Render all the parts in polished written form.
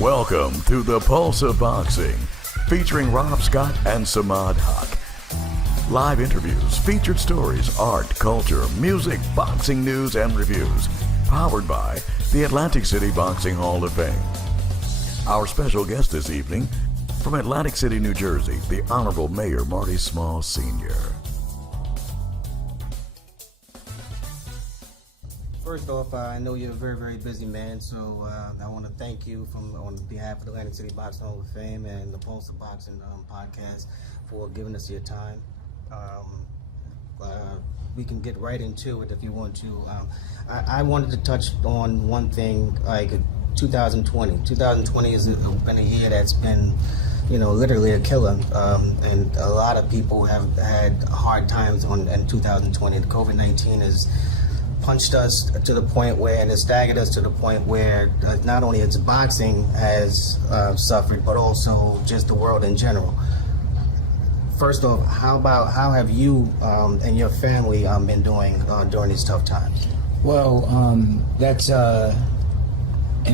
Welcome to the Pulse of Boxing, featuring Rob Scott and Samad Haq. Live interviews, featured stories, art, culture, music, boxing news, and reviews. Powered by the Atlantic City Boxing Hall of Fame. Our special guest this evening, from Atlantic City, New Jersey, the Honorable Mayor Marty Small Sr. First off, I know you're a very, very busy man, so I want to thank you on behalf of the Atlantic City Boxing Hall of Fame and the Pulse of Boxing podcast for giving us your time. We can get right into it if you want to. I wanted to touch on one thing, like 2020. 2020 has been a year that's been, literally a killer, and a lot of people have had hard times in 2020. The COVID-19 has punched us to the point where, and it staggered us to the point where not only its boxing has suffered, but also just the world in general. First off, how have you and your family been doing during these tough times? Well, that's an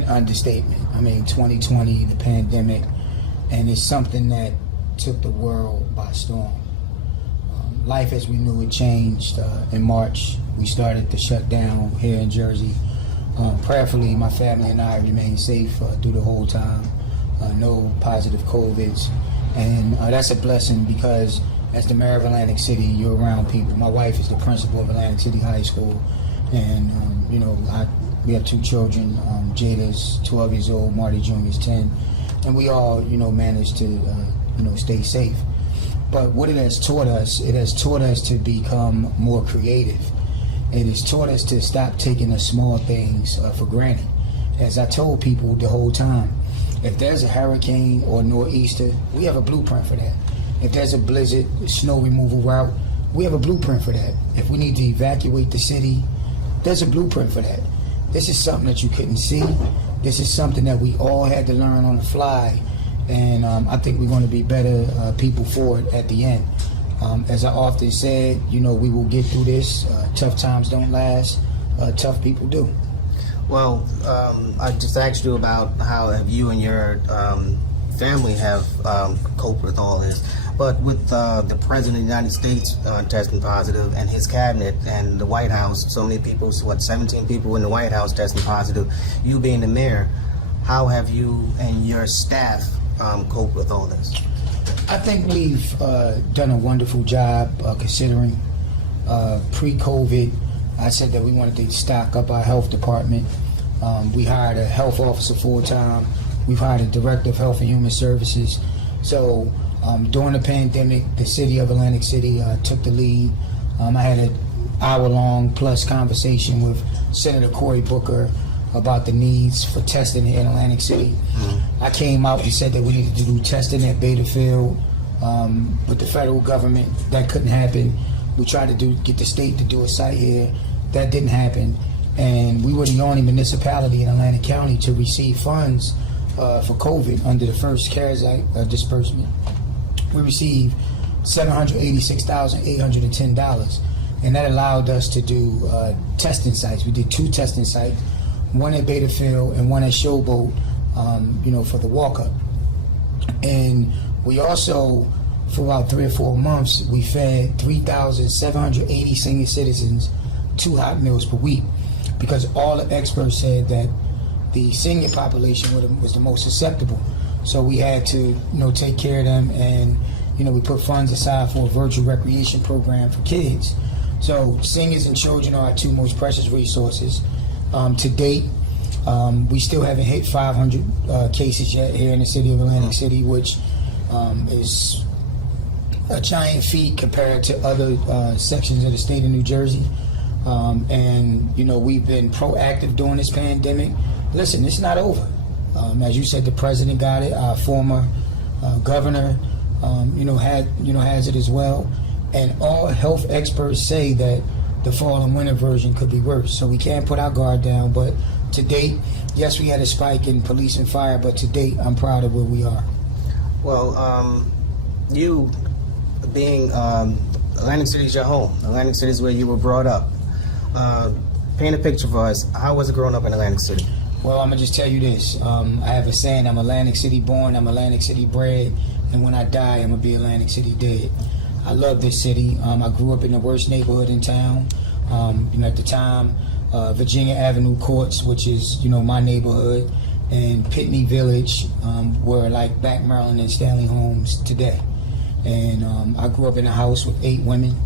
understatement. I mean, 2020, the pandemic, and it's something that took the world by storm. Life as we knew it changed in March. We started to shut down here in Jersey. Prayerfully, my family and I remained safe through the whole time. No positive COVIDs. And that's a blessing because as the mayor of Atlantic City, you're around people. My wife is the principal of Atlantic City High School. And, we have two children. Jada's 12 years old, Marty Jr. is 10. And we all, managed to, stay safe. But what it has taught us to become more creative. It has taught us to stop taking the small things for granted. As I told people the whole time, if there's a hurricane or nor'easter, we have a blueprint for that. If there's a blizzard, snow removal route, we have a blueprint for that. If we need to evacuate the city, there's a blueprint for that. This is something that you couldn't see. This is something that we all had to learn on the fly. And I think we're going to be better people for it at the end. As I often said, we will get through this. Tough times don't last. Tough people do. Well, I just asked you about how have you and your family have coped with all this. But with the President of the United States testing positive and his cabinet and the White House, so many people, 17 people in the White House testing positive, you being the mayor, how have you and your staff cope with all this? I think we've done a wonderful job considering pre-COVID. I said that we wanted to stock up our health department. We hired a health officer full-time. We've hired a director of health and human services. So during the pandemic, the city of Atlantic City took the lead. I had an hour-long plus conversation with Senator Cory Booker about the needs for testing in Atlantic City. I came out and said that we needed to do testing at Beta Field, but the federal government, that couldn't happen. We tried to get the state to do a site here. That didn't happen. And we were the only municipality in Atlantic County to receive funds for COVID under the first CARES Act disbursement. We received $786,810, and that allowed us to do testing sites. We did 2 testing sites, one at Beta Field and one at Showboat, for the walk-up. And we also, for about 3 or 4 months, we fed 3,780 senior citizens 2 hot meals per week, because all the experts said that the senior population was the most susceptible. So we had to, take care of them, and we put funds aside for a virtual recreation program for kids. So seniors and children are our 2 most precious resources. To date, we still haven't hit 500 cases yet here in the city of Atlantic City, which is a giant feat compared to other sections of the state of New Jersey. And we've been proactive during this pandemic. Listen, it's not over. As you said, the president got it. Our former governor, has it as well. And all health experts say that the fall and winter version could be worse. So we can't put our guard down. But to date, yes, we had a spike in police and fire, but to date, I'm proud of where we are. Well, you being Atlantic City is your home. Atlantic City is where you were brought up. Paint a picture for us. How was it growing up in Atlantic City? Well, I'm gonna just tell you this. I have a saying: I'm Atlantic City born, I'm Atlantic City bred, and when I die, I'm gonna be Atlantic City dead. I love this city. I grew up in the worst neighborhood in town. At the time, Virginia Avenue Courts, which is my neighborhood, and Pitney Village were like Back Maryland and Stanley Homes today. And I grew up in a house with 8 women.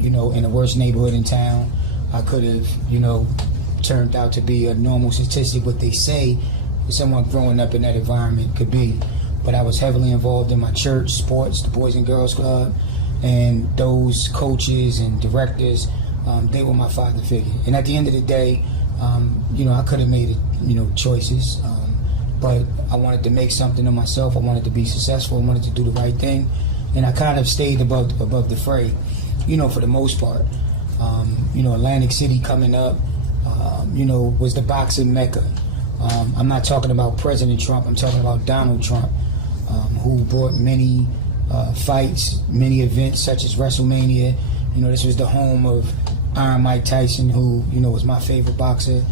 In the worst neighborhood in town. I could have, turned out to be a normal statistic, what they say someone growing up in that environment could be. But I was heavily involved in my church, sports, the Boys and Girls Club, and those coaches and directors, they were my father figure. And at the end of the day, I could have made choices, but I wanted to make something of myself. I wanted to be successful. I wanted to do the right thing, and I kind of stayed above the fray, for the most part. Atlantic City coming up, was the boxing mecca. I'm not talking about President Trump. I'm talking about Donald Trump, who brought many fights, many events such as WrestleMania. This was the home of Iron Mike Tyson, who, was my favorite boxer,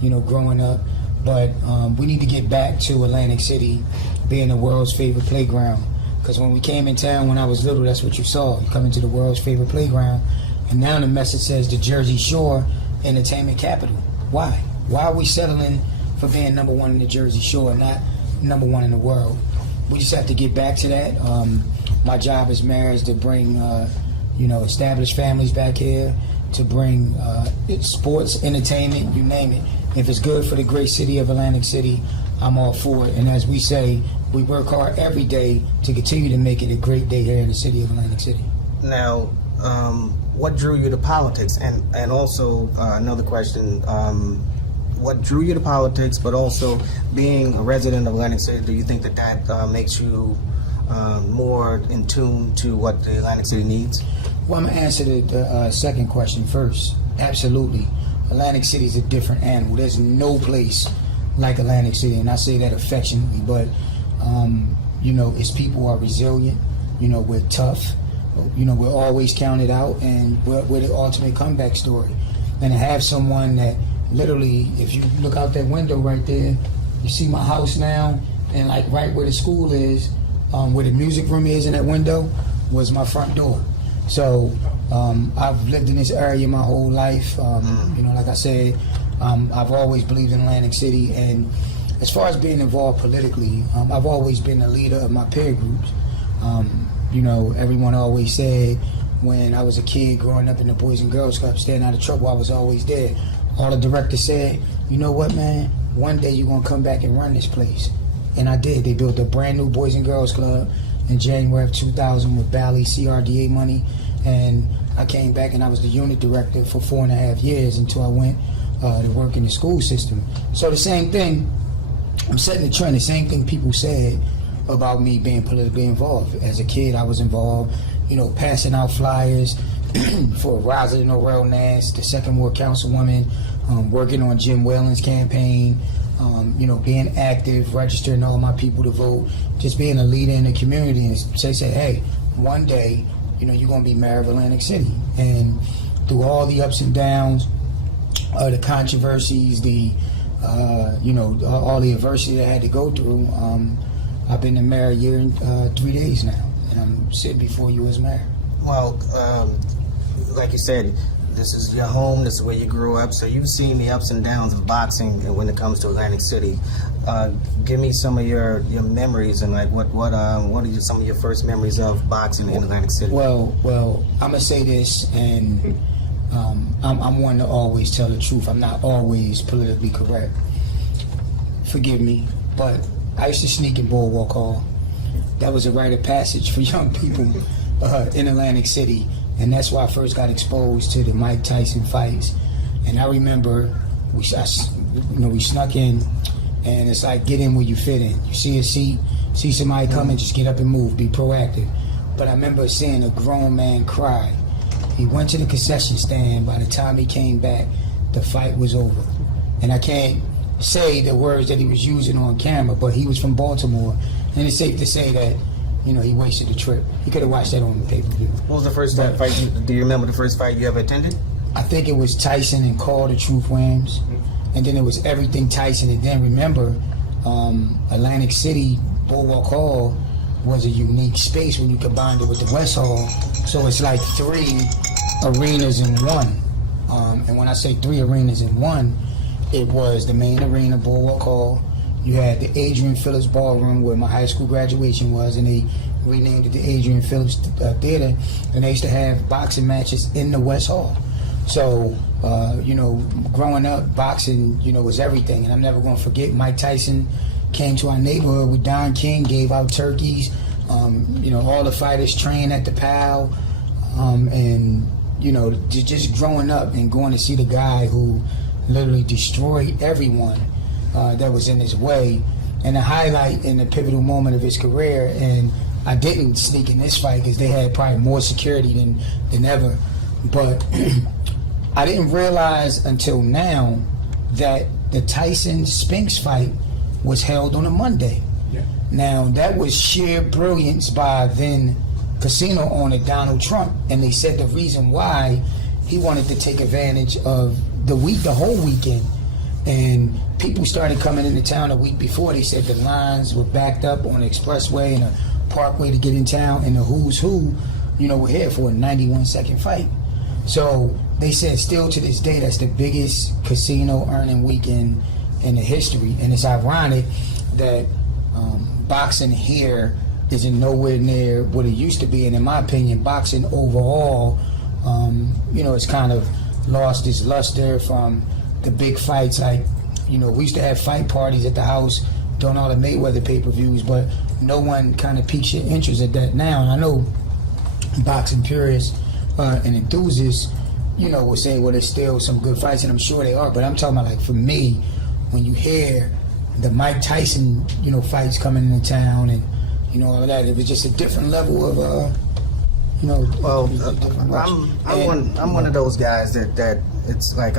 growing up. But we need to get back to Atlantic City being the world's favorite playground. Because when we came in town when I was little, that's what you saw. You come into the world's favorite playground. And now the message says the Jersey Shore entertainment capital. Why? Why are we settling for being number 1 in the Jersey Shore, not number 1 in the world? We just have to get back to that. My job as mayor is to bring, established families back here, to bring sports, entertainment, you name it. If it's good for the great city of Atlantic City, I'm all for it. And as we say, we work hard every day to continue to make it a great day here in the city of Atlantic City. Now, what drew you to politics? And also, another question, what drew you to politics, but also being a resident of Atlantic City, do you think that makes you more in tune to what the Atlantic City needs? Well, I'm going to answer the second question first. Absolutely. Atlantic City is a different animal. There's no place like Atlantic City, and I say that affectionately, but, its people are resilient, we're tough, we're always counted out, and we're the ultimate comeback story. And to have someone that literally, if you look out that window right there, you see my house now, and like right where the school is, where the music room is in that window, was my front door. So I've lived in this area my whole life. Like I said, I've always believed in Atlantic City, and as far as being involved politically, I've always been a leader of my peer groups. Everyone always said when I was a kid growing up in the Boys and Girls Club, staying out of trouble, I was always there. All the directors said, you know what, man, one day you're going to come back and run this place. And I did. They built a brand new Boys and Girls Club in January of 2000 with Bally CRDA money. And I came back and I was the unit director for 4.5 years until I went to work in the school system. So the same thing, I'm setting the trend. The same thing people said about me being politically involved. As a kid, I was involved, passing out flyers for Rosalind O'Rell Nance, the second ward councilwoman, working on Jim Whalen's campaign, being active, registering all my people to vote, just being a leader in the community. And say, hey, one day, you're going to be mayor of Atlantic City. And through all the ups and downs, the controversies, all the adversity that I had to go through, I've been the mayor a year and 3 days now, and I'm sitting before you as mayor. Well, like you said, this is your home, this is where you grew up, so you've seen the ups and downs of boxing when it comes to Atlantic City. Give me some of your memories, and like what are some of your first memories of boxing in Atlantic City? Well, I'm gonna say this, and I'm one to always tell the truth. I'm not always politically correct. Forgive me, but I used to sneak in Boardwalk Hall. That was a rite of passage for young people in Atlantic City, and that's why I first got exposed to the Mike Tyson fights. And I remember we snuck in, and it's like, get in where you fit in. You see a seat, see somebody coming, just get up and move, be proactive. But I remember seeing a grown man cry. He went to the concession stand. By the time he came back, the fight was over. And I can't say the words that he was using on camera, but he was from Baltimore, and it's safe to say that he wasted the trip. He could have watched that on the pay-per-view. What was the first fight? Do you remember the first fight you ever attended? I think it was Tyson and Carl the Truth Williams, and then it was everything Tyson. And then remember, Atlantic City Bulwark Hall was a unique space when you combined it with the West Hall. So it's like 3 arenas in one. And when I say 3 arenas in one, it was the main arena, Bulwark Hall. You had the Adrian Phillips Ballroom where my high school graduation was, and they renamed it the Adrian Phillips Theater. And they used to have boxing matches in the West Hall. So, growing up, boxing, was everything. And I'm never going to forget Mike Tyson came to our neighborhood with Don King, gave out turkeys. All the fighters trained at the PAL. And just growing up and going to see the guy who literally destroyed everyone that was in his way, and the highlight in the pivotal moment of his career. And I didn't sneak in this fight because they had probably more security than ever, but I didn't realize until now that the Tyson Spinks fight was held on a Monday. Yeah. Now that was sheer brilliance by then casino owner Donald Trump, and they said the reason why he wanted to take advantage of the whole weekend. And people started coming into town a week before. They said the lines were backed up on the expressway and a parkway to get in town, and the who's who, were here for a 91-second fight. So they said still to this day that's the biggest casino earning weekend in the history. And it's ironic that boxing here isn't nowhere near what it used to be. And in my opinion, boxing overall, it's kind of lost its luster from the big fights. Like, we used to have fight parties at the house during all the Mayweather pay-per-views, but no one kind of piques your interest at that now. And I know boxing purists and enthusiasts, will say, well, there's still some good fights, and I'm sure they are, but I'm talking about, like, for me, when you hear the Mike Tyson, fights coming into town and, all of that, it was just a different level of, I'm one of those guys that it's like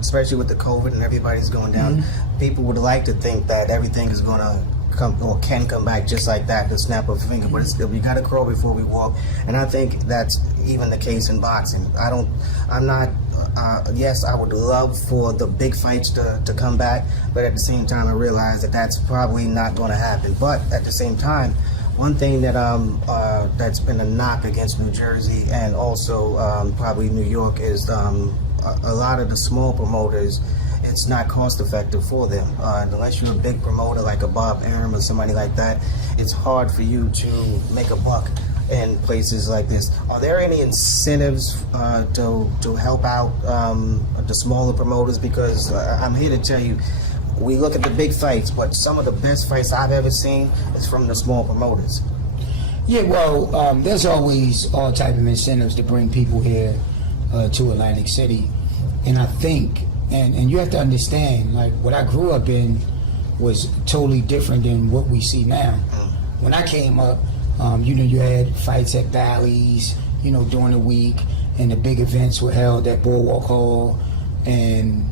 especially with the COVID and everybody's going down, people would like to think that everything is going to come or can come back just like that, the snap of a finger. But we got to crawl before we walk, and I think that's even the case in boxing. Yes, I would love for the big fights to come back, but at the same time, I realize that that's probably not going to happen. But at the same time, one thing that that's been a knock against New Jersey and also probably New York is a lot of the small promoters, it's not cost effective for them. Unless you're a big promoter like a Bob Arum or somebody like that, it's hard for you to make a buck in places like this. Are there any incentives to help out the smaller promoters? Because I'm here to tell you, we look at the big fights, but some of the best fights I've ever seen is from the small promoters. Yeah, well, there's always all type of incentives to bring people here to Atlantic City. And I think, and you have to understand, like, what I grew up in was totally different than what we see now. When I came up, you had fights at Bally's, during the week, and the big events were held at Bulwark Hall, and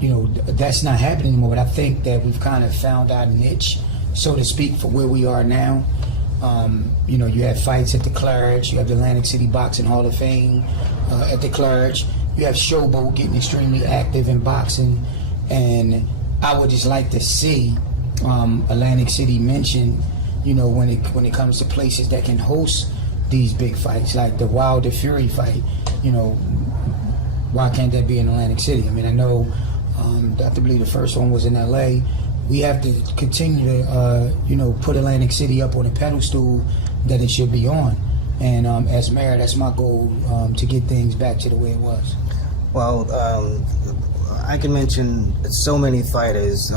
that's not happening anymore. But I think that we've kind of found our niche, so to speak, for where we are now. You have fights at the Claridge, you have the Atlantic City Boxing Hall of Fame at the Claridge, you have Showboat getting extremely active in boxing, and I would just like to see Atlantic City mentioned, when it comes to places that can host these big fights, like the Wilder Fury fight. Why can't that be in Atlantic City? I mean, I know, I believe the first one was in LA. We have to continue to, put Atlantic City up on a pedestal that it should be on. And as mayor, that's my goal, to get things back to the way it was. Well, I can mention so many fighters,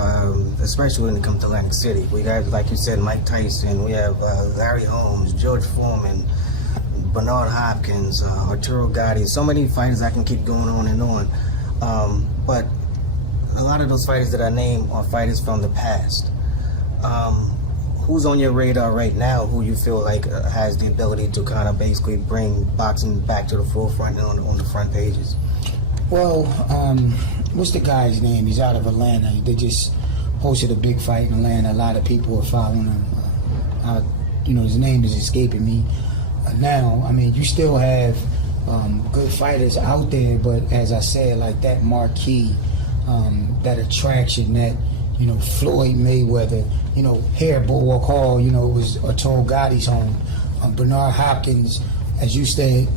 especially when it comes to Atlantic City. We got, like you said, Mike Tyson. We have Larry Holmes, George Foreman, Bernard Hopkins, Arturo Gatti. So many fighters, I can keep going on and on. But a lot of those fighters that I named are fighters from the past. Who's on your radar right now who you feel like has the ability to kind of basically bring boxing back to the forefront and on the front pages? Well, what's the guy's name? He's out of Atlanta. They just hosted a big fight in Atlanta. A lot of people are following him. His name is escaping me now. I mean, you still have good fighters out there, but as I said, like that marquee, that attraction, that Floyd Mayweather, here at Boardwalk Hall, it was Atul Ghadi's home. Bernard Hopkins, as you said,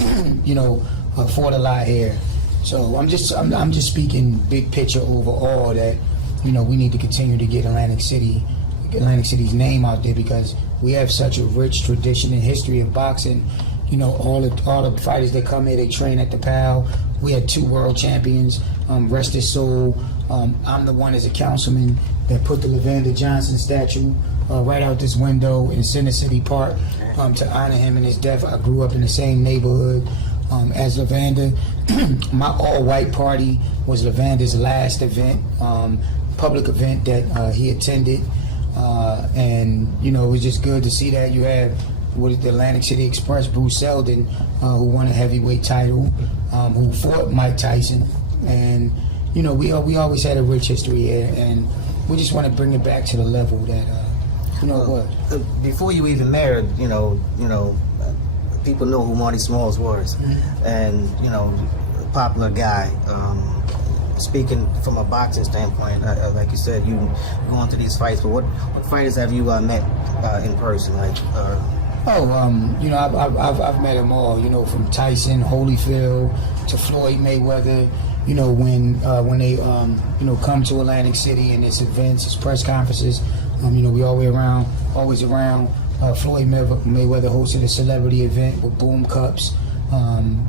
fought a lot here. So I'm just speaking big picture overall that we need to continue to get Atlantic City's name out there, because we have such a rich tradition and history of boxing. All the fighters that come here, they train at the PAL. We had 2 world champions, rest his soul. I'm the one as a councilman that put the Levander Johnson statue right out this window in Center City Park to honor him in his death. I grew up in the same neighborhood as Levander. My all-white party was Levander's last event, public event that he attended. And it was just good to see that. You have with the Atlantic City Express, Bruce Seldon, who won a heavyweight title, who fought Mike Tyson, and we always had a rich history here, and we just want to bring it back to the level that before you even married, people know who Marty Smalls was, and a popular guy. Speaking from a boxing standpoint, like you said, you go into these fights, but what fighters have you met in person? I've met them all. From Tyson, Holyfield to Floyd Mayweather. When they come to Atlantic City and its events, its press conferences. We always around. Floyd Mayweather hosted a celebrity event with Boom Cups,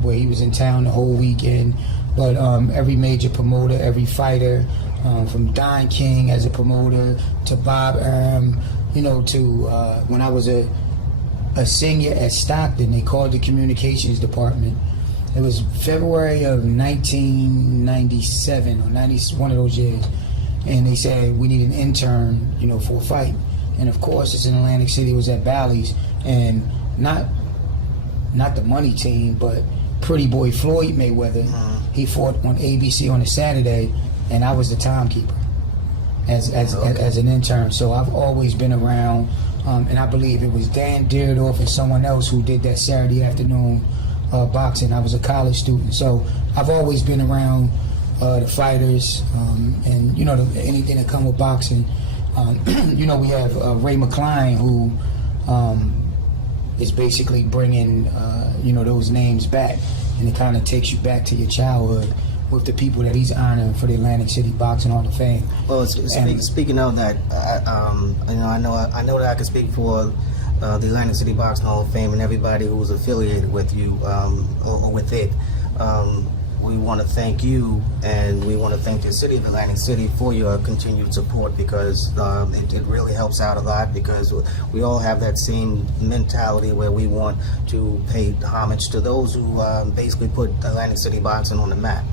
where he was in town the whole weekend. But every major promoter, every fighter, from Don King as a promoter to Bob to when I was a senior at Stockton, they called the communications department. It was February of 1997 or 90, one of those years, and they said we need an intern, for a fight. And of course, it's in Atlantic City. It was at Bally's, and not the money team, but Pretty Boy Floyd Mayweather. He fought on ABC on a Saturday, and I was the timekeeper as an intern. So I've always been around, and I believe it was Dan Deardorff and someone else who did that Saturday afternoon boxing. I was a college student, so I've always been around the fighters, and anything that come with boxing. We have Ray McCline, who is basically bringing those names back, and it kind of takes you back to your childhood with the people that he's honoring for the Atlantic City Boxing Hall of Fame. Well, speaking of that, I know that I can speak for the Atlantic City Boxing Hall of Fame and everybody who's affiliated with you or with it. We want to thank you, and we want to thank the city of Atlantic City for your continued support, because it really helps out a lot, because we all have that same mentality where we want to pay homage to those who basically put Atlantic City boxing on the map.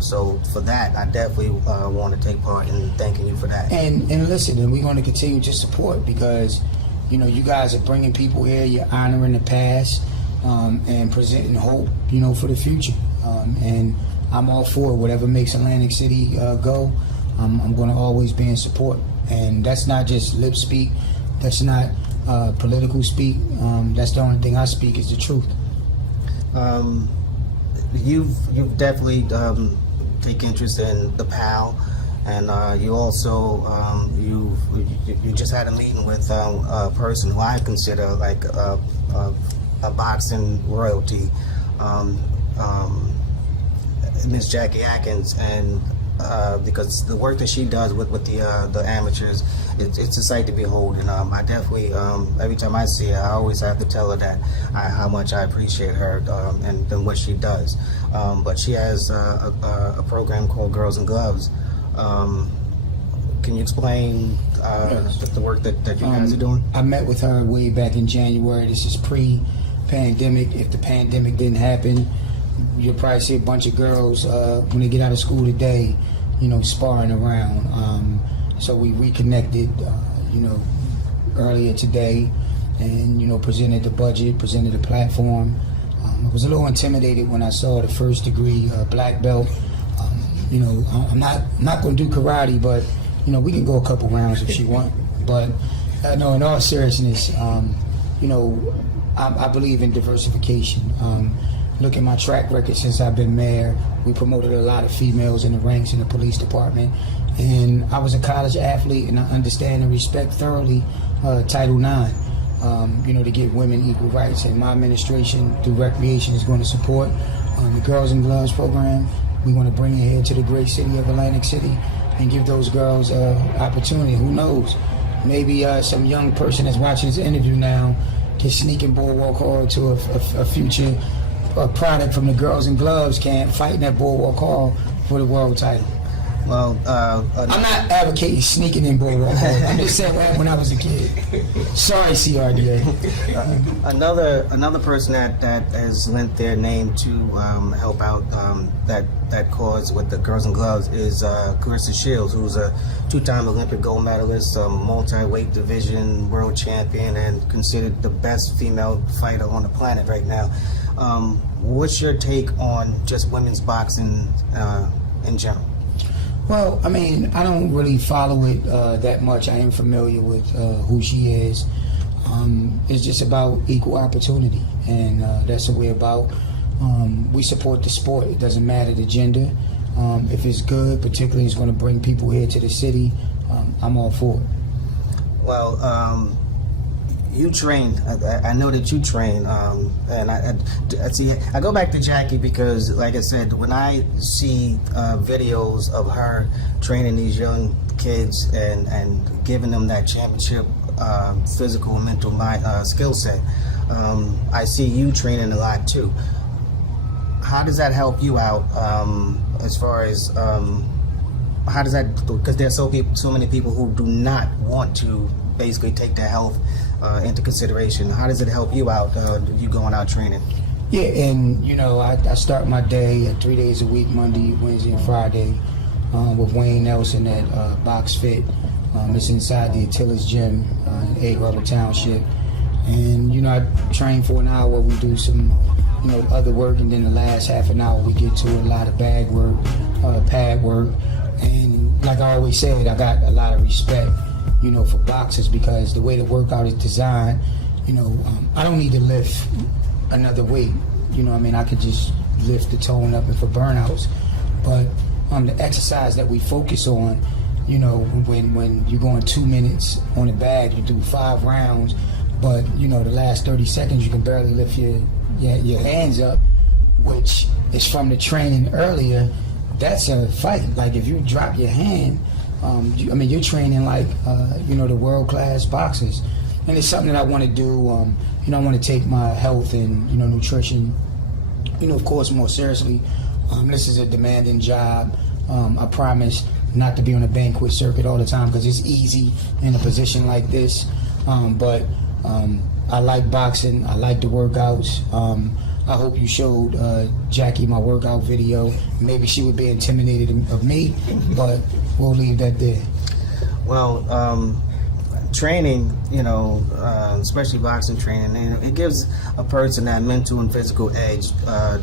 So for that, I definitely want to take part in thanking you for that. And listen, and we're going to continue to support, because you guys are bringing people here, you're honoring the past, and presenting hope, for the future. And I'm all for whatever makes Atlantic City go. I'm going to always be in support, and that's not just lip speak. That's not political speak. That's the only thing I speak is the truth. You've definitely take interest in the PAL, and you also you just had a meeting with a person who I consider like a boxing royalty. Miss Jackie Atkins, and because the work that she does with the amateurs, it's a sight to behold. And I definitely, every time I see her, I always have to tell her that how much I appreciate her and what she does. But she has a program called Girls and Gloves. Can you explain the work that you guys are doing? I met with her way back in January. This is pre-pandemic. If the pandemic didn't happen, you'll probably see a bunch of girls when they get out of school today, sparring around. So we reconnected, earlier today, and presented the budget, presented the platform. I was a little intimidated when I saw the first degree black belt. I'm not going to do karate, but we can go a couple rounds if she want. But no, in all seriousness, I believe in diversification. look at my track record since I've been mayor. We promoted a lot of females in the ranks in the police department. And I was a college athlete, and I understand and respect thoroughly Title IX, to give women equal rights. And my administration, through recreation, is going to support the Girls and Gloves program. We want to bring it here to the great city of Atlantic City and give those girls opportunity. Who knows? Maybe some young person that's watching this interview now can sneak and boardwalk hall to a future product from the Girls and Gloves camp, fighting that boardwalk hall for the world title. Well, I'm not advocating sneaking in boardwalk hall. I'm just saying what happened when I was a kid. Sorry, CRDA. Another person that has lent their name to help out that cause with the Girls and Gloves is Clarissa Shields, who's a two-time Olympic gold medalist, multi-weight division world champion, and considered the best female fighter on the planet right now. What's your take on just women's boxing in general? Well, I mean, I don't really follow it that much. I am familiar with who she is. It's just about equal opportunity, and that's what we're about. We support the sport. It doesn't matter the gender. If it's good, particularly it's going to bring people here to the city, I'm all for it. Well, you train. I know that you train, and I see. I go back to Jackie because, like I said, when I see videos of her training these young kids and giving them that championship physical and mental skill set, I see you training a lot too. How does that help you out as far as how does that? Because there's so many people who do not want to basically take their health into consideration. How does it help you out, you going out training? Yeah, and I start my day at 3 days a week, Monday, Wednesday, and Friday, with Wayne Nelson at Box Fit. It's inside the Attila's Gym in Egg Harbor Township. And, I train for an hour. We do some, other work, and then the last half an hour we get to a lot of bag work, pad work. And like I always said, I got a lot of respect for boxers, because the way the workout is designed, I don't need to lift another weight. I could just lift the tone up and for burnouts. But the exercise that we focus on, when you're going 2 minutes on the bag, you do 5 rounds, but the last 30 seconds you can barely lift your hands up, which is from the training earlier. That's a fight. Like if you drop your hand, you're training like, the world-class boxers. And it's something that I want to do. I want to take my health and, nutrition, of course, more seriously. This is a demanding job. I promise not to be on a banquet circuit all the time, because it's easy in a position like this. But I like boxing. I like the workouts. I hope you showed Jackie my workout video. Maybe she would be intimidated of me, but we'll leave that there. Well, training, especially boxing training, it gives a person that mental and physical edge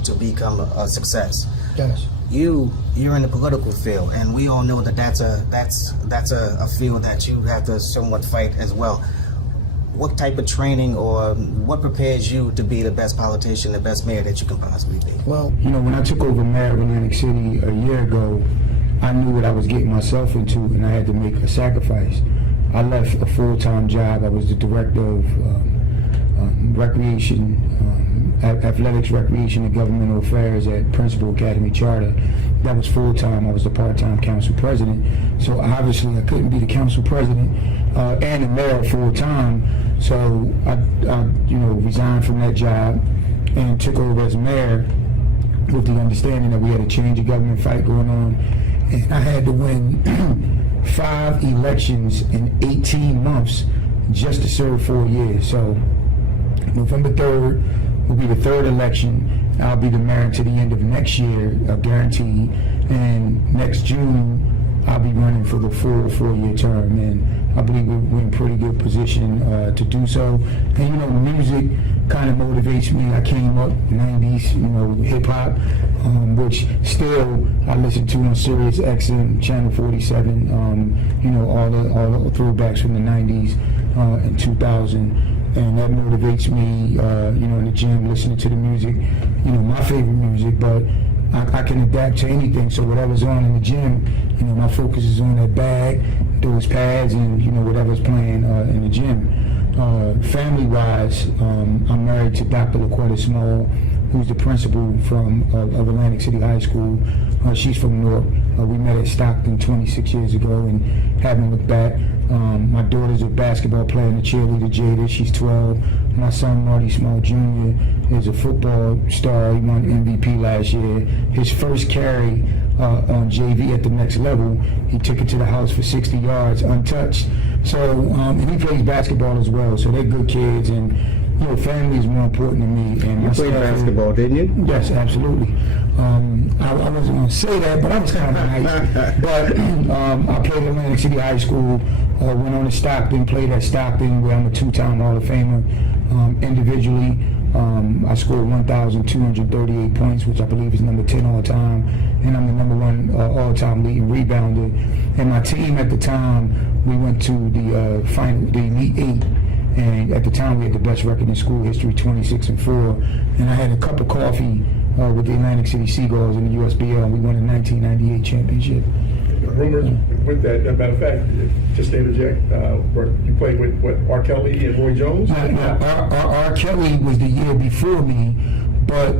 to become a success. Yes. You're in the political field, and we all know that's a field that you have to somewhat fight as well. What type of training or what prepares you to be the best politician, the best mayor that you can possibly be? Well, when I took over mayor of Atlantic City a year ago, I knew what I was getting myself into, and I had to make a sacrifice. I left a full-time job. I was the director of athletics, recreation, and governmental affairs at Principal Academy Charter. That was full-time. I was the part-time council president. So obviously I couldn't be the council president and the mayor full-time. So I resigned from that job and took over as mayor with the understanding that we had a change of government fight going on. And I had to win 5 elections in 18 months just to serve 4 years. So November 3rd will be the 3rd election. I'll be the mayor to the end of next year, guaranteed. And next June, I'll be running for the full 4-year term. And I believe we're in pretty good position to do so. And music kind of motivates me. I came up 90s, hip hop, which still I listen to on Sirius XM, Channel 47. All the throwbacks from the 90s and 2000. and that motivates me, in the gym, listening to the music, my favorite music, but I can adapt to anything, so whatever's on in the gym, my focus is on that bag, those pads, and, whatever's playing in the gym. Family-wise, I'm married to Dr. LaQuetta Small, who's the principal of Atlantic City High School. She's from Newark. We met at Stockton 26 years ago and haven't looked back. My daughter's a basketball player and a cheerleader, Jada. She's 12. My son, Marty Small Jr., is a football star. He won MVP last year. His first carry on JV at the next level, he took it to the house for 60 yards untouched. So, and he plays basketball as well. So they're good kids, and family is more important to me. And you played basketball, didn't you? Yes, absolutely. I wasn't going to say that, but I was kind of nice. But I played at Atlantic City High School, went on to Stockton, played at Stockton, where I'm a two-time Hall of Famer. Individually, I scored 1,238 points, which I believe is number 10 all-time, and I'm the number 1 all-time leading rebounder. And my team at the time, we went to the Elite 8. And at the time, we had the best record in school history, 26-4. And I had a cup of coffee with the Atlantic City Seagulls in the USBL, and we won a 1998 championship. Rumors with that, as a matter of fact, just to interject, you played with R. Kelly and Roy Jones? R. Kelly was the year before me, but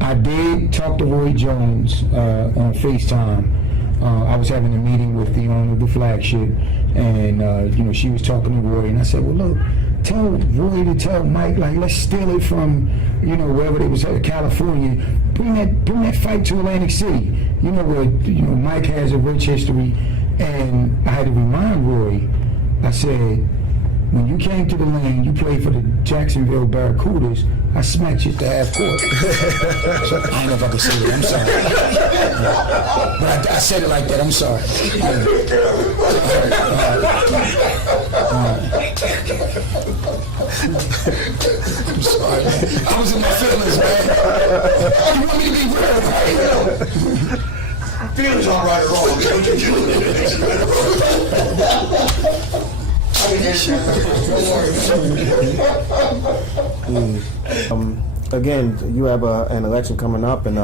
I did talk to Roy Jones on FaceTime. I was having a meeting with the owner of the flagship, and she was talking to Roy, and I said, well, look, tell Roy to tell Mike, like, let's steal it from, wherever they was at, California. Bring that fight to Atlantic City. Where Mike has a rich history, and I had to remind Roy. I said, when you came to the lane, you played for the Jacksonville Barracudas. I smacked you to half court. So, I don't know if I can say that. I'm sorry. But I said it like that. I'm sorry. I'm sorry, man. I was in my feelings, man. You want me to be real, right? Feelings all right or wrong. Again, you have an election coming up, and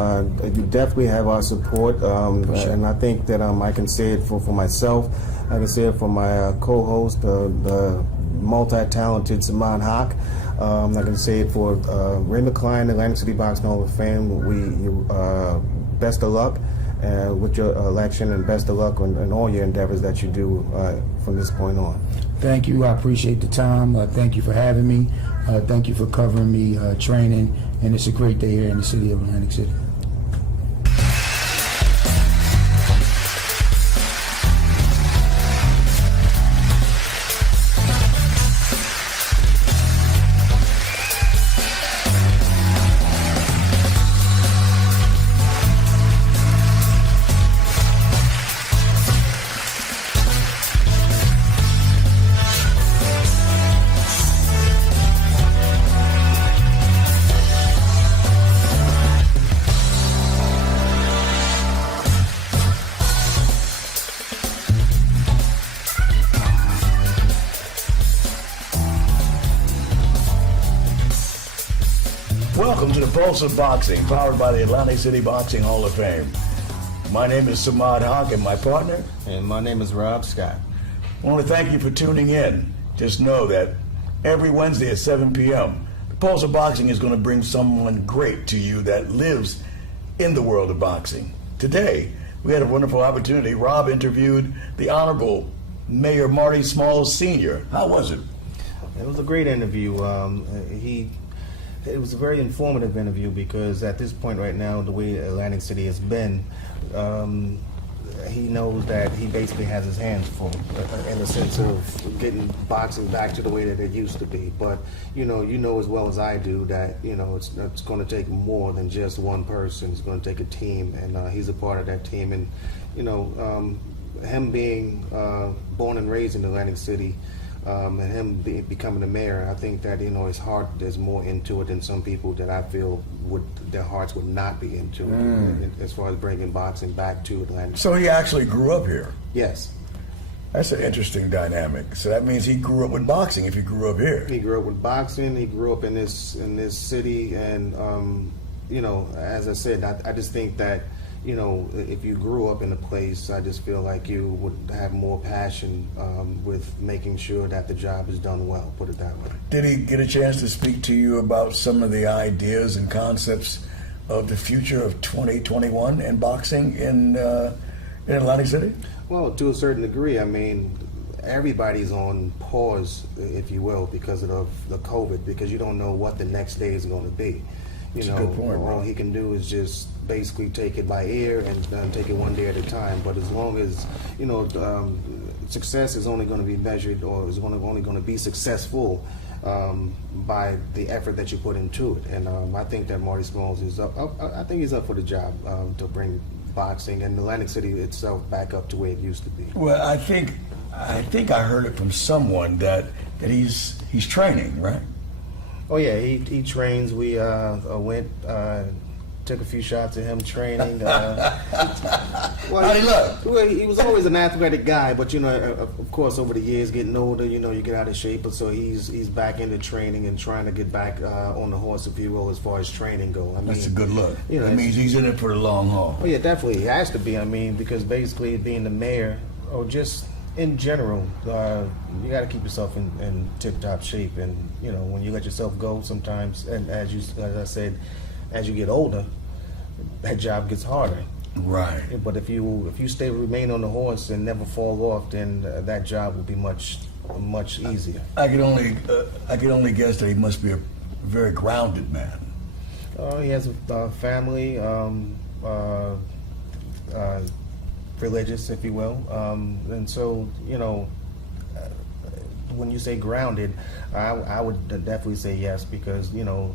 you definitely have our support. And I think that I can say it for myself. I can say it for my co-host, the multi-talented Samad Haq. I can say it for Ray McCline, Atlantic City Boxing Hall of Fame. Best of luck with your election, and best of luck in all your endeavors that you do from this point on. Thank you. I appreciate the time. Thank you for having me. Thank you for covering me, training, and it's a great day here in the city of Atlantic City. Welcome to the Pulse of Boxing, powered by the Atlantic City Boxing Hall of Fame. My name is Samad Haq, and my partner? And my name is Rob Scott. I want to thank you for tuning in. Just know that every Wednesday at 7 p.m., the Pulse of Boxing is going to bring someone great to you that lives in the world of boxing. Today, we had a wonderful opportunity. Rob interviewed the Honorable Mayor Marty Small Sr. How was it? It was a great interview. It was a very informative interview because at this point right now, the way Atlantic City has been, he knows that he basically has his hands full in the sense of getting boxing back to the way that it used to be. But you know as well as I do that it's going to take more than just one person. It's going to take a team, and he's a part of that team. And him being born and raised in Atlantic City. And him becoming the mayor, I think that his heart, there's more into it than some people that I feel their hearts would not be into it, as far as bringing boxing back to Atlanta. So he actually grew up here? Yes. That's an interesting dynamic. So that means he grew up with boxing if he grew up here. He grew up with boxing. He grew up in this city, and you know, as I said, I just think that, you know, if you grew up in a place, I just feel like you would have more passion with making sure that the job is done well. Put it that way. Did he get a chance to speak to you about some of the ideas and concepts of the future of 2021 in boxing in Atlantic City? Well, to a certain degree, I mean, everybody's on pause, if you will, because of the COVID, because you don't know what the next day is going to be. You That's know, a good point, all bro. he can do is just basically take it by ear and take it one day at a time. But as long as, you know, success is only going to be measured, or is only going to be successful by the effort that you put into it. And I think that Marty Smalls is up. I think he's up for the job to bring boxing and Atlantic City itself back up to where it used to be. Well, I think I heard it from someone that he's training, right? Oh yeah, he trains. We went, took a few shots at him training. Well, How'd he look? Well, he was always an athletic guy, but you know, of course, over the years, getting older, you know, you get out of shape. But so he's back into training and trying to get back on the horse, if you will, as far as training go. I mean, That's a good look. You know, That means he's in it for the long haul. Oh yeah, definitely, he has to be. I mean, because basically being the mayor, or just in general, you got to keep yourself in tip-top shape. And you know, when you let yourself go, sometimes, and as I said, as you get older, that job gets harder. Right. But if you remain on the horse and never fall off, then that job will be much easier. I can only guess that he must be a very grounded man. He has a family, religious, if you will, and so, you know, when you say grounded, I would definitely say yes, because you know,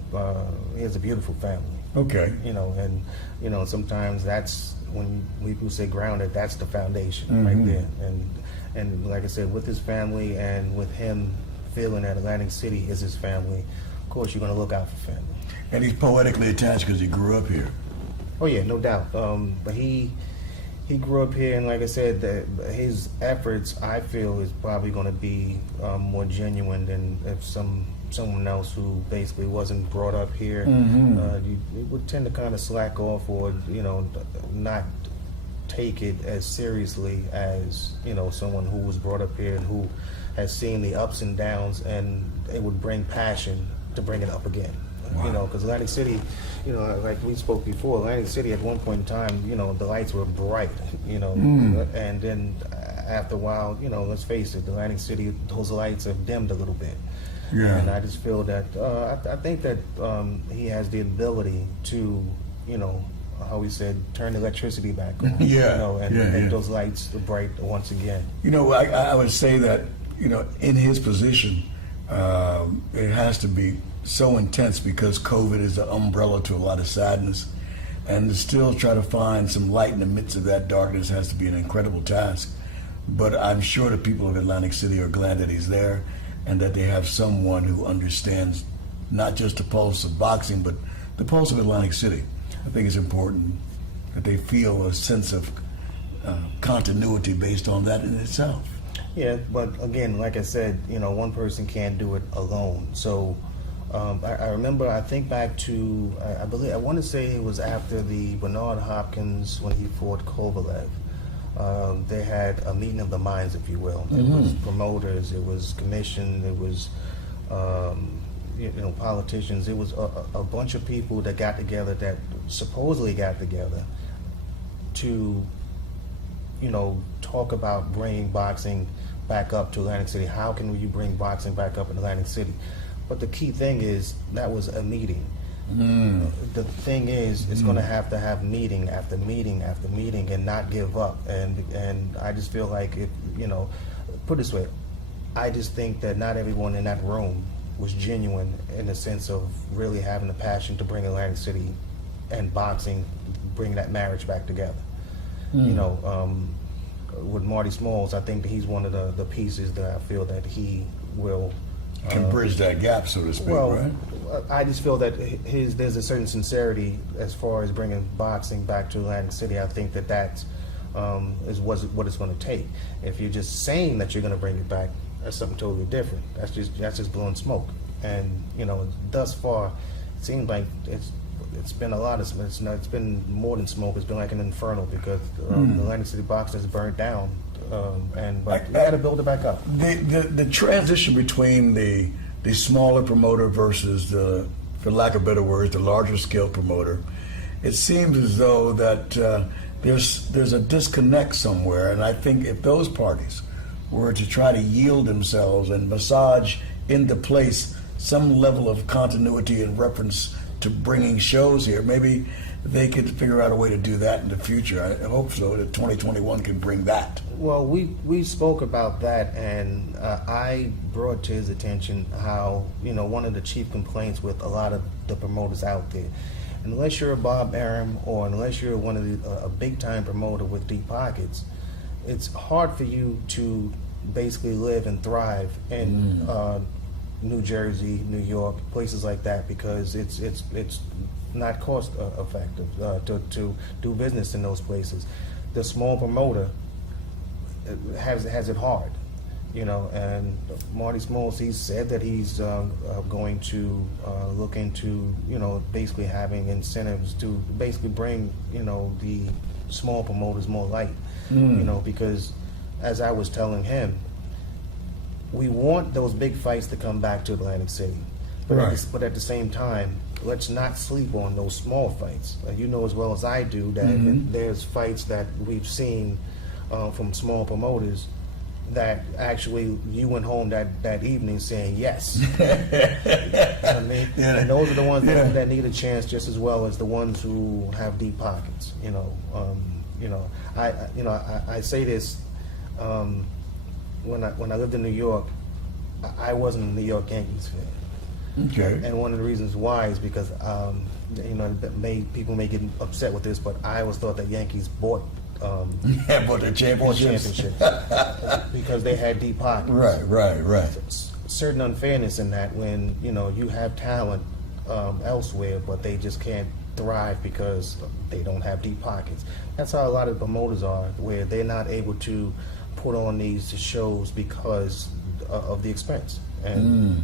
he has a beautiful family. Okay. You know, and you know, sometimes that's when people say grounded, that's the foundation right there. And like I said, with his family and with him feeling that Atlantic City is his family, of course you're going to look out for family. And he's poetically attached because he grew up here. Oh yeah, no doubt. But he grew up here, and like I said, his efforts, I feel, is probably going to be more genuine than if someone else who basically wasn't brought up here. You would tend to kind of slack off, or you know, not take it as seriously as, you know, someone who was brought up here and who has seen the ups and downs, and it would bring passion to bring it up again. Wow. You know, because Atlantic City, you know, like we spoke before, Atlantic City at one point in time, you know, the lights were bright, you know, and then after a while, you know, let's face it, Atlantic City, those lights have dimmed a little bit. Yeah. And I just feel that, I think that he has the ability to, you know, how we said, turn the electricity back on, Yeah, you know, and yeah, make yeah. those lights bright once again. You know, I would say that, you know, in his position, it has to be so intense because COVID is an umbrella to a lot of sadness. And to still try to find some light in the midst of that darkness has to be an incredible task. But I'm sure the people of Atlantic City are glad that he's there and that they have someone who understands not just the pulse of boxing, but the pulse of Atlantic City. I think it's important that they feel a sense of continuity based on that in itself. Yeah, but again, like I said, you know, one person can't do it alone. So I remember, I think back to, I want to say it was after the Bernard Hopkins, when he fought Kovalev. They had a meeting of the minds, if you will. It was promoters, it was commission, it was you know, politicians. It was a bunch of people that got together, that supposedly got together to, you know, talk about bringing boxing back up to Atlantic City. How can you bring boxing back up in Atlantic City? But the key thing is, that was a meeting. The thing is, it's going to have meeting after meeting after meeting and not give up. And I just feel like, if, you know, put it this way, I just think that not everyone in that room was genuine in the sense of really having the passion to bring Atlantic City and boxing, bring that marriage back together. You know, with Marty Smalls, I think that he's one of the pieces that I feel that he will Can bridge that gap, so to speak, well, right? I just feel that there's a certain sincerity as far as bringing boxing back to Atlantic City. I think that that's is what it's going to take. If you're just saying that you're going to bring it back, that's something totally different. That's just blowing smoke. And thus far, it seems like it's been a lot of it's been more than smoke. It's been like an inferno because the Atlantic City boxing is burnt down, but we got to build it back up. The transition between the smaller promoter versus the, for lack of better words, the larger scale promoter, it seems as though that there's a disconnect somewhere, and I think if those parties were to try to yield themselves and massage into place some level of continuity in reference to bringing shows here, maybe they could figure out a way to do that in the future. I hope so, that 2021 can bring that. Well, we spoke about that, and I brought to his attention how, one of the chief complaints with a lot of the promoters out there, unless you're a Bob Arum or unless you're one of a big-time promoter with deep pockets, it's hard for you to basically live and thrive in New Jersey, New York, places like that, because it's not cost effective to do business in those places. The small promoter has it hard, and Marty Smalls, he said that he's going to look into, basically having incentives to basically bring, the small promoters more light, because as I was telling him, we want those big fights to come back to Atlantic City, but at the same time, let's not sleep on those small fights. You know as well as I do that there's fights that we've seen from small promoters that actually you went home that evening saying yes. I mean, and those are the ones that need a chance just as well as the ones who have deep pockets. I say this. When I lived in New York, I wasn't a New York Yankees fan. Okay. And one of the reasons why is because people may get upset with this, but I always thought that Yankees bought the championships because they had deep pockets. Right. Certain unfairness in that when you have talent elsewhere, but they just can't thrive because they don't have deep pockets. That's how a lot of promoters are, where they're not able to put on these shows because of the expense. And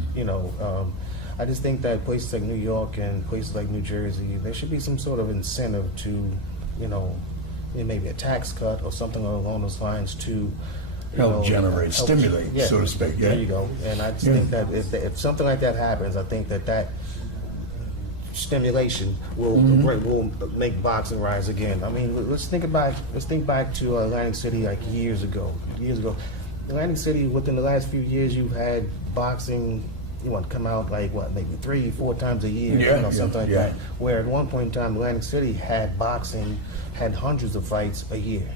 I just think that places like New York and places like New Jersey, there should be some sort of incentive to, maybe a tax cut or something along those lines to help stimulate, so to speak. There you go. And I just think that if something like that happens, I think that stimulation will make boxing rise again. I mean, let's think back to Atlantic City like years ago. Atlantic City, within the last few years, you've had boxing. You want to come out like maybe 3-4 times a year, something like that. Where at one point in time, Atlantic City had hundreds of fights a year.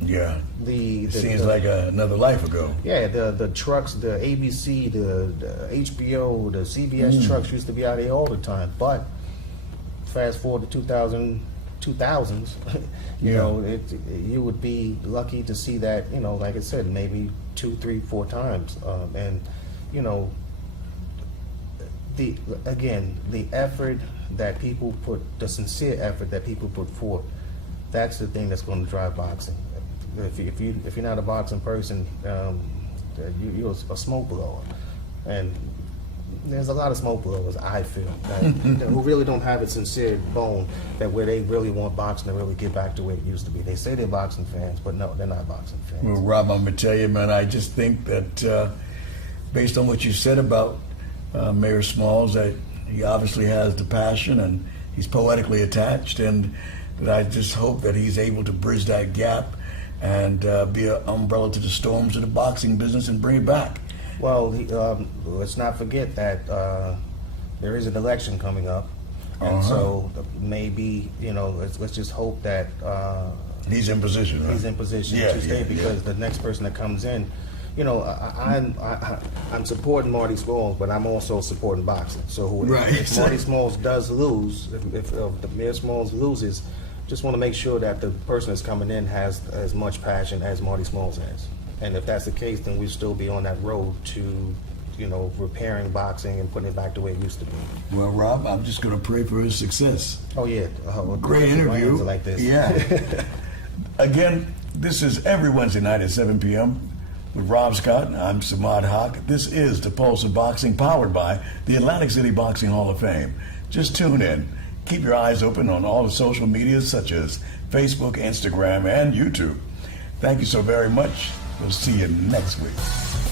Yeah. Seems like another life ago. Yeah, the trucks, the ABC, the HBO, the CBS trucks used to be out here all the time. But fast forward to 2000s, you would be lucky to see that, like I said, maybe 2, 3, 4 times. The effort that people put, the sincere effort that people put forth, that's the thing that's going to drive boxing. If you're not a boxing person, you're a smoke blower, and there's a lot of smoke blowers, I feel, who really don't have a sincere bone that where they really want boxing to really get back to where it used to be. They say they're boxing fans, but no, they're not boxing fans. Well, Rob, I'm gonna tell you, man, I just think that based on what you said about Mayor Smalls, that he obviously has the passion and he's poetically attached, and that I just hope that he's able to bridge that gap and be an umbrella to the storms of the boxing business and bring it back. Well, let's not forget that there is an election coming up, and so maybe let's just hope that he's in position. Right? He's in position to stay because the next person that comes in, I'm supporting Marty Smalls, but I'm also supporting boxing. So if Marty Smalls does lose, if the Mayor Smalls loses, just want to make sure that the person that's coming in has as much passion as Marty Smalls has. And if that's the case, then we'll still be on that road to, repairing boxing and putting it back the way it used to be. Well, Rob, I'm just going to pray for his success. Oh, yeah. Great interview. Like this. Yeah. Again, This is every Wednesday night at 7 p.m. with Rob Scott. I'm Samad Haq. This is the Pulse of Boxing, powered by the Atlantic City Boxing Hall of Fame. Just tune in. Keep your eyes open on all the social medias such as Facebook, Instagram, and YouTube. Thank you so very much. We'll see you next week.